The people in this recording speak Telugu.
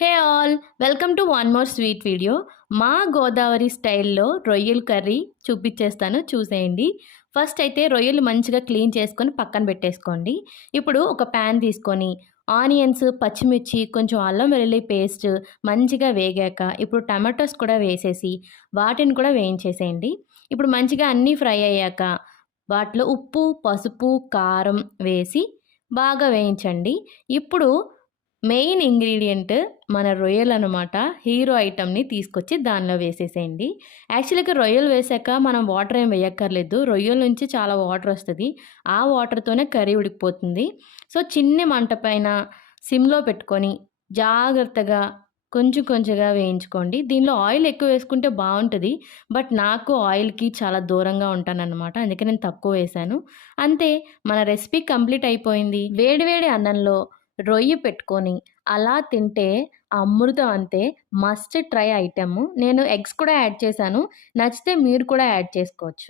Hey all welcome to one more sweet video. మా గోదావరి స్టైల్లో రొయ్యలు కర్రీ చూపించేస్తాను చూసేయండి. ఫస్ట్ అయితే రొయ్యలు మంచిగా క్లీన్ చేసుకొని పక్కన పెట్టేసుకోండి. ఇప్పుడు ఒక ప్యాన్ తీసుకొని ఆనియన్స్ పచ్చిమిర్చి కొంచెం అల్లం వెల్లుల్లి పేస్ట్ మంచిగా వేగాక ఇప్పుడు టమాటోస్ కూడా వేసేసి వాటిని కూడా వేయించేసేయండి. ఇప్పుడు మంచిగా అన్నీ ఫ్రై అయ్యాక వాటిలో ఉప్పు పసుపు కారం వేసి బాగా వేయించండి. ఇప్పుడు మెయిన్ ఇంగ్రీడియంట్ మన రొయ్యలు అనమాట హీరో ఐటమ్ని తీసుకొచ్చి దానిలో వేసేసేయండి. యాక్చువల్గా రొయ్యలు వేసాక మనం వాటర్ ఏం వేయక్కర్లేదు. రొయ్యల నుంచి చాలా వాటర్ వస్తుంది. ఆ వాటర్తోనే కర్రీ ఉడికిపోతుంది. సో చిన్న మంట పైన సిమ్లో పెట్టుకొని జాగ్రత్తగా కొంచెం కొంచెంగా వేయించుకోండి. దీనిలో ఆయిల్ ఎక్కువ వేసుకుంటే బాగుంటుంది. బట్ నాకు ఆయిల్కి చాలా దూరంగా ఉంటానన్నమాట. అందుకే నేను తక్కువ వేశాను అంతే మన రెసిపీ కంప్లీట్ అయిపోయింది. వేడివేడి అన్నంలో రొయ్యి పెట్టుకొని అలా తింటే అమృతం అంతే మస్ట్ ట్రై ఐటెము నేను ఎగ్స్ కూడా యాడ్ చేశాను. నచ్చితే మీరు కూడా యాడ్ చేసుకోవచ్చు.